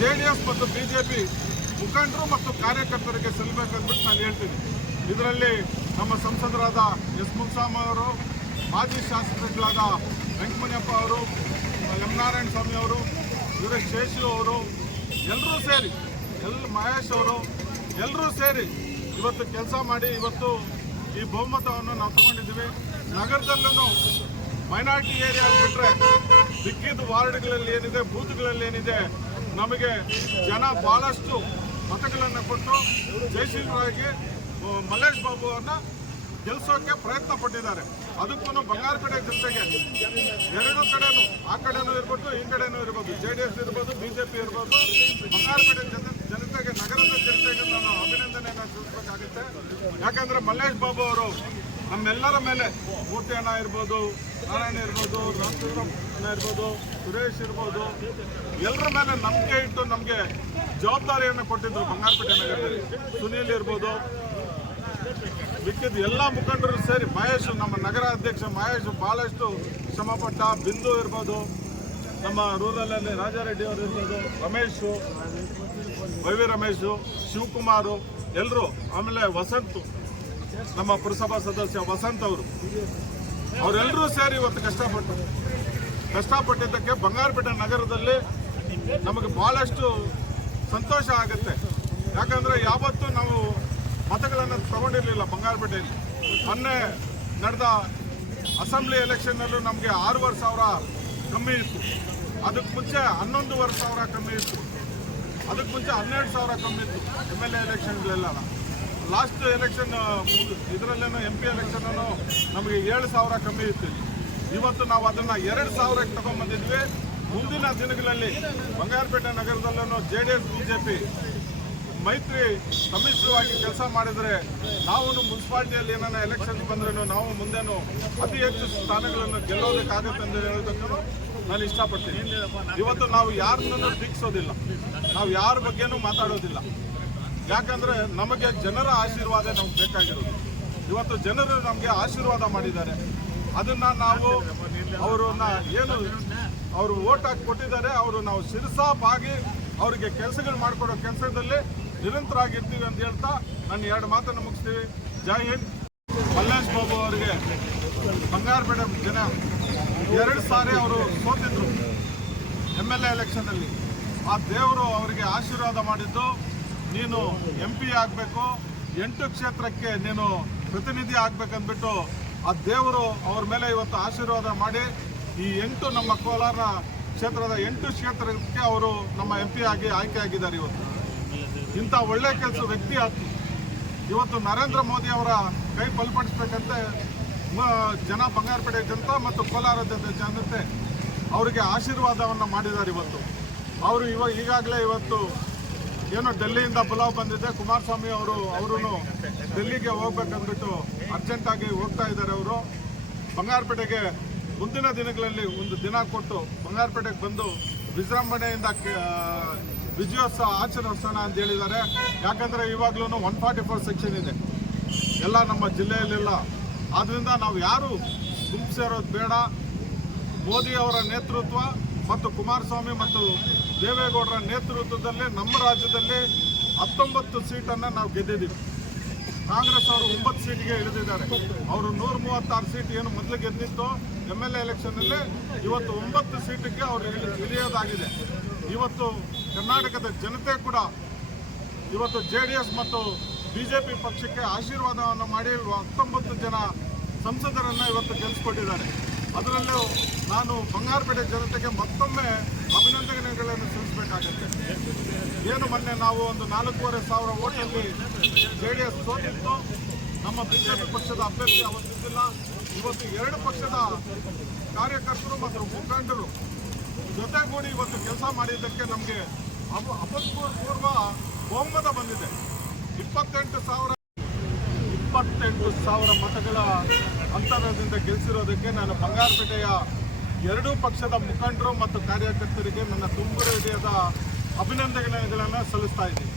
JDS ಮತ್ತು BJP ಮುಖಂಡರು ಮತ್ತು ಕಾರ್ಯಕರ್ತರಿಗೆ ಸಲ್ಲಬೇಕಂದ್ಬಿಟ್ಟು ನಾನು ಹೇಳ್ತೀನಿ. ಇದರಲ್ಲಿ ನಮ್ಮ ಸಂಸದರಾದ ಎಸ್ ಮುನ್ಸಾಮ ಅವರು, ಮಾಜಿ ಶಾಸಕರುಗಳಾದ ವೆಂಕಮಣಿಯಪ್ಪ ಅವರು, ಎಂ ನಾರಾಯಣ ಸ್ವಾಮಿ ಅವರು ಸುರೇಶ್ ಶೇಷು ಅವರು ಎಲ್ಲರೂ ಸೇರಿ ಎಲ್ಲ ಮಹೇಶ್ ಅವರು ಎಲ್ಲರೂ ಸೇರಿ ಇವತ್ತು ಕೆಲಸ ಮಾಡಿ ಇವತ್ತು ಈ ಬಹುಮತವನ್ನು ನಾವು ತಗೊಂಡಿದ್ದೀವಿ. ನಗರದಲ್ಲೂ ಮೈನಾರಿಟಿ ಏರಿಯಾ ಬಿಟ್ಟರೆ ಸಿಕ್ಕಿದ ವಾರ್ಡ್ಗಳಲ್ಲಿ ಏನಿದೆ, ಬೂತ್ಗಳಲ್ಲಿ ಏನಿದೆ, ನಮಗೆ ಜನ ಬಹಳಷ್ಟು ಮತಗಳನ್ನು ಕೊಟ್ಟು ಜಯಶೀಲರಾಗಿ ಮಲ್ಲೇಶ್ ಬಾಬು ಅವರನ್ನ ಗೆಲ್ಸೋಕೆ ಪ್ರಯತ್ನ ಪಟ್ಟಿದ್ದಾರೆ. ಅದಕ್ಕೂ ಬಂಗಾರಪೇಟೆ ಜೊತೆಗೆ ಎರಡು ಕಡೆನೂ, ಆ ಕಡೆನೂ ಇರ್ಬೋದು, ಈ ಕಡೆನೂ ಇರ್ಬೋದು, ಜೆ ಡಿ ಎಸ್ ಇರ್ಬೋದು, ಬಿ ಜೆ ಪಿ ಇರ್ಬೋದು ಬಂಗಾರಪೇಟೆ ಜನ, ಜನತೆಗೆ, ನಗರದ ಜನತೆಗೆ ನಾನು ಅಭಿನಂದನೆಯನ್ನು ಸಲ್ಲಿಸಬೇಕಾಗುತ್ತೆ. ಯಾಕಂದರೆ ಮಲ್ಲೇಶ್ ಬಾಬು ಅವರು ನಮ್ಮೆಲ್ಲರ ಮೇಲೆ ಮೂರ್ತಿ ಅಣ್ಣ ಇರ್ಬೋದು, ನಾರಾಯಣ ಇರ್ಬೋದು ರಾಮಚಂದ್ರಣ್ಣ ಇರ್ಬೋದು, ಸುರೇಶ್ ಇರ್ಬೋದು ಎಲ್ಲರ ಮೇಲೆ ನಂಬಿಕೆ ಇಟ್ಟು ನಮಗೆ ಜವಾಬ್ದಾರಿಯನ್ನು ಕೊಟ್ಟಿದ್ರು ಬಂಗಾರಪೇಟೆ ನಗರದಲ್ಲಿ. ಸುನೀಲ್ ಇರ್ಬೋದು, ಮಿಕ್ಕಿದ ಎಲ್ಲ ಮುಖಂಡರು ಸೇರಿ ಮಹೇಶ್, ನಮ್ಮ ನಗರ ಅಧ್ಯಕ್ಷ ಮಹೇಶ್ ಭಾಳಷ್ಟು ಶ್ರಮಪಟ್ಟ ಬಿಂದು ಇರ್ಬೋದು, ನಮ್ಮ ರೂರಲಲ್ಲಿ ರಾಜಾರೆಡ್ಡಿ ಅವರು ಇರ್ಬೋದು, ರಮೇಶು ವೈವಿ ರಮೇಶು, ಶಿವಕುಮಾರು ಎಲ್ಲರೂ ಆಮೇಲೆ ವಸಂತ್. ನಮ್ಮ ಪುರಸಭಾ ಸದಸ್ಯ ವಸಂತ್ ಅವರು. ಅವರೆಲ್ಲರೂ ಸೇರಿ ಇವತ್ತು ಕಷ್ಟಪಟ್ಟರು ಕಷ್ಟಪಟ್ಟಿದ್ದಕ್ಕೆ ಬಂಗಾರಪೇಟೆ ನಗರದಲ್ಲಿ ನಮಗೆ ಬಹಳಷ್ಟು ಸಂತೋಷ ಆಗುತ್ತೆ. ಯಾಕಂದ್ರೆ ಯಾವತ್ತೂ ನಾವು ಮತಗಳನ್ನು ತಗೊಂಡಿರಲಿಲ್ಲ ಬಂಗಾರಪೇಟೆಯಲ್ಲಿ ಮೊನ್ನೆ ನಡೆದ ಅಸೆಂಬ್ಲಿ ಎಲೆಕ್ಷನ್ನಲ್ಲೂ ನಮಗೆ ಆರೂವರೆ ಸಾವಿರ ಕಮ್ಮಿ ಇತ್ತು. ಅದಕ್ಕೆ ಮುಂಚೆ ಹನ್ನೊಂದುವರೆ ಸಾವಿರ ಕಮ್ಮಿ ಇತ್ತು. ಅದಕ್ಕೆ ಮುಂಚೆ ಹನ್ನೆರಡು ಸಾವಿರ ಕಮ್ಮಿ ಇತ್ತು ಎಂ ಎಲ್ ಎ ಎಲೆಕ್ಷನ್ಗಳೆಲ್ಲ. ಲಾಸ್ಟ್ ಎಲೆಕ್ಷನ್ ಇದರಲ್ಲೇನೋ ಎಂ ಪಿ ಎಲೆಕ್ಷನ್ ನಮಗೆ ಏಳು ಸಾವಿರ ಕಮ್ಮಿ ಇತ್ತು. ಇವತ್ತು ನಾವು ಅದನ್ನ ಎರಡು ಸಾವಿರಕ್ಕೆ ತಗೊಂಡ್ಬಂದಿದ್ವಿ ಮುಂದಿನ ದಿನಗಳಲ್ಲಿ ಬಂಗಾರಪೇಟೆ ನಗರದಲ್ಲೂ ಜೆ ಡಿ ಎಸ್ ಬಿಜೆಪಿ ಮೈತ್ರಿ ಸಮ್ಮಿಶ್ರವಾಗಿ ಕೆಲಸ ಮಾಡಿದರೆ ನಾವು ಮುನ್ಸಿಪಾಲ್ಟಿಯಲ್ಲಿ ಏನಾರ ಎಲೆಕ್ಷನ್ ಬಂದ್ರೂ ನಾವು ಮುಂದೇನು ಅತಿ ಹೆಚ್ಚು ಸ್ಥಾನಗಳನ್ನು ಗೆಲ್ಲೋದಕ್ಕಾಗುತ್ತೆ ಅಂತ ಹೇಳೋದಕ್ಕೂ ನಾನು ಇಷ್ಟಪಡ್ತೀನಿ. ಇವತ್ತು ನಾವು ಯಾರನ್ನೂ ಟೀಕಿಸೋದಿಲ್ಲ. ನಾವು ಯಾರ ಬಗ್ಗೆನೂ ಮಾತಾಡೋದಿಲ್ಲ. ಯಾಕಂದ್ರೆ ನಮಗೆ ಜನರ ಆಶೀರ್ವಾದ ನಮ್ಗೆ ಬೇಕಾಗಿರೋದು. ಇವತ್ತು ಜನರು ನಮಗೆ ಆಶೀರ್ವಾದ ಮಾಡಿದ್ದಾರೆ. ಅದನ್ನ ನಾವು ಅವರನ್ನ ಏನು ಅವರು ಓಟ್ ಹಾಕಿ ಕೊಟ್ಟಿದ್ದಾರೆ, ಅವರು ನಾವು ಶಿರಸಾ ಬಾಗಿ ಅವರಿಗೆ ಕೆಲಸಗಳು ಮಾಡಿಕೊಡೋ ಕೆಲಸದಲ್ಲಿ ನಿರಂತರಾಗಿರ್ತೀವಿ ಅಂತ ಹೇಳ್ತಾ ನನ್ನ ಎರಡು ಮಾತನ್ನು ಮುಗಿಸ್ತೀವಿ. ಜೈ ಹಿಂದ್. ಮಲ್ಲೇಶ್ ಬಾಬು ಅವರಿಗೆ ಬಂಗಾರ ಬಂಗಾರಪೇಟೆ ಜನ. ಎರಡು ಸಾರಿ ಅವರು ಸೋತಿದ್ರು. ಎಂ ಎಲ್ ಎ ಎಲೆಕ್ಷನಲ್ಲಿ ಆ ದೇವರು ಅವರಿಗೆ ಆಶೀರ್ವಾದ ಮಾಡಿದ್ದು. ನೀನು ಎಂ ಪಿ ಆಗಬೇಕು, ಎಂಟು ಕ್ಷೇತ್ರಕ್ಕೆ ನೀನು ಪ್ರತಿನಿಧಿ ಆಗಬೇಕಂದ್ಬಿಟ್ಟು ಆ ದೇವರು ಅವ್ರ ಮೇಲೆ ಇವತ್ತು ಆಶೀರ್ವಾದ ಮಾಡಿ ಈ ಎಂಟು ನಮ್ಮ ಕೋಲಾರ ಕ್ಷೇತ್ರದ ಎಂಟು ಕ್ಷೇತ್ರಕ್ಕೆ ಅವರು ನಮ್ಮ ಎಂ ಪಿ ಆಗಿ ಆಯ್ಕೆ ಆಗಿದ್ದಾರೆ ಇವತ್ತು. ಇಂಥ ಒಳ್ಳೆ ಕೆಲಸ ವ್ಯಕ್ತಿ ಆಯ್ತು ಇವತ್ತು ನರೇಂದ್ರ ಮೋದಿ ಅವರ ಕೈ ಬಲಪಡಿಸ್ಬೇಕಂತೆ ಜನ ಬಂಗಾರಪೇಟೆ ಜನತಾ ಮತ್ತು ಕೋಲಾರದ ಜನತೆ ಅವರಿಗೆ ಆಶೀರ್ವಾದವನ್ನು ಮಾಡಿದ್ದಾರೆ ಇವತ್ತು. ಅವರು ಇವಾಗ ಈಗಾಗಲೇ ಇವತ್ತು ಏನೋ ಡೆಲ್ಲಿಯಿಂದ ಪುಲಾವ್ ಬಂದಿದೆ, ಕುಮಾರಸ್ವಾಮಿ ಅವರು ಅವರು ಡೆಲ್ಲಿಗೆ ಹೋಗ್ಬೇಕಂದ್ಬಿಟ್ಟು ಅರ್ಜೆಂಟಾಗಿ ಹೋಗ್ತಾ ಇದ್ದಾರೆ ಅವರು. ಬಂಗಾರಪೇಟೆಗೆ ಮುಂದಿನ ದಿನಗಳಲ್ಲಿ ಒಂದು ದಿನ ಕೊಟ್ಟು ಬಂಗಾರಪೇಟೆಗೆ ಬಂದು ವಿಜೃಂಭಣೆಯಿಂದ ವಿಜಯೋತ್ಸವ ಆಚರಿಸೋಣ ಅಂತ ಹೇಳಿದ್ದಾರೆ. ಯಾಕಂದ್ರೆ ಇವಾಗ್ಲೂ ಒನ್ ಫಾರ್ಟಿ ಫೋರ್ ಸೆಕ್ಷನ್ ಇದೆ. ಎಲ್ಲ ನಮ್ಮ ಜಿಲ್ಲೆಯಲ್ಲೆಲ್ಲ. ಆದ್ದರಿಂದ ನಾವು ಯಾರು ಗುಂಪು ಸೇರೋದು ಬೇಡ. ಮೋದಿ ಅವರ ನೇತೃತ್ವ ಮತ್ತು ಕುಮಾರಸ್ವಾಮಿ ಮತ್ತು ದೇವೇಗೌಡರ ನೇತೃತ್ವದಲ್ಲಿ ನಮ್ಮ ರಾಜ್ಯದಲ್ಲಿ ಹತ್ತೊಂಬತ್ತು ಸೀಟನ್ನು ನಾವು ಗೆದ್ದಿದ್ದೀವಿ. ಕಾಂಗ್ರೆಸ್ ಅವರು ಒಂಬತ್ತು ಸೀಟಿಗೆ ಇಳಿದಿದ್ದಾರೆ. ಅವರು ನೂರ ಮೂವತ್ತಾರು ಸೀಟ್ ಏನು ಮೊದಲು ಗೆದ್ದಿತ್ತು. ಎಂ ಎಲ್ ಎ ಎಲೆಕ್ಷನಲ್ಲಿ ಇವತ್ತು ಒಂಬತ್ತು ಸೀಟಿಗೆ ಅವರು ಇಳಿ, ಇಳಿಯೋದಾಗಿದೆ. ಇವತ್ತು ಕರ್ನಾಟಕದ ಜನತೆ ಕೂಡ ಇವತ್ತು ಜೆ ಡಿ ಎಸ್ ಮತ್ತು ಬಿಜೆಪಿ ಪಕ್ಷಕ್ಕೆ ಆಶೀರ್ವಾದವನ್ನು ಮಾಡಿ ಹತ್ತೊಂಬತ್ತು ಜನ ಸಂಸದರನ್ನು ಇವತ್ತು ಗೆಲ್ಲಿಸ್ಕೊಟ್ಟಿದ್ದಾರೆ ಅದರಲ್ಲೂ ನಾನು ಬಂಗಾರಪೇಟೆ ಜನತೆಗೆ ಮತ್ತೊಮ್ಮೆ ಅಭಿನಂದನೆಗಳನ್ನು ಸಲ್ಲಿಸಬೇಕಾಗುತ್ತೆ. ಏನು ಮೊನ್ನೆ ನಾವು ಒಂದು ನಾಲ್ಕೂವರೆ ಸಾವಿರ ಓಟಲ್ಲಿ ಜೆ ಡಿ ಎಸ್ ಸೋತಿತ್ತು. ನಮ್ಮ ಬಿಜೆಪಿ ಪಕ್ಷದ ಅಭ್ಯರ್ಥಿ ಅವತ್ತಿದ್ದಿಲ್ಲ ಇವತ್ತು ಎರಡು ಪಕ್ಷದ ಕಾರ್ಯಕರ್ತರು ಮತ್ತು ಮುಖಂಡರು ಜೊತೆಗೂಡಿ ಇವತ್ತು ಕೆಲಸ ಮಾಡಿದ್ದಕ್ಕೆ ನಮಗೆ ಅಭ, ಅಭೂತಪೂರ್ವ ಬಹುಮತ ಬಂದಿದೆ. ಇಪ್ಪತ್ತೆಂಟು ಸಾವಿರ ಇಪ್ಪತ್ತೆಂಟು ಸಾವಿರ ಮತಗಳ ಅಂತರದಿಂದ ಗೆಲ್ಲಿಸಿರೋದಕ್ಕೆ ನಾನು ಬಂಗಾರಪೇಟೆಯ ಎರಡೂ ಪಕ್ಷದ ಮುಖಂಡರು ಮತ್ತು ಕಾರ್ಯಕರ್ತರಿಗೆ ನನ್ನ ತುಂಬ ಹೃದಯದ ಅಭಿನಂದನೆಗಳನ್ನು ಸಲ್ಲಿಸ್ತಾ ಇದ್ದೀನಿ.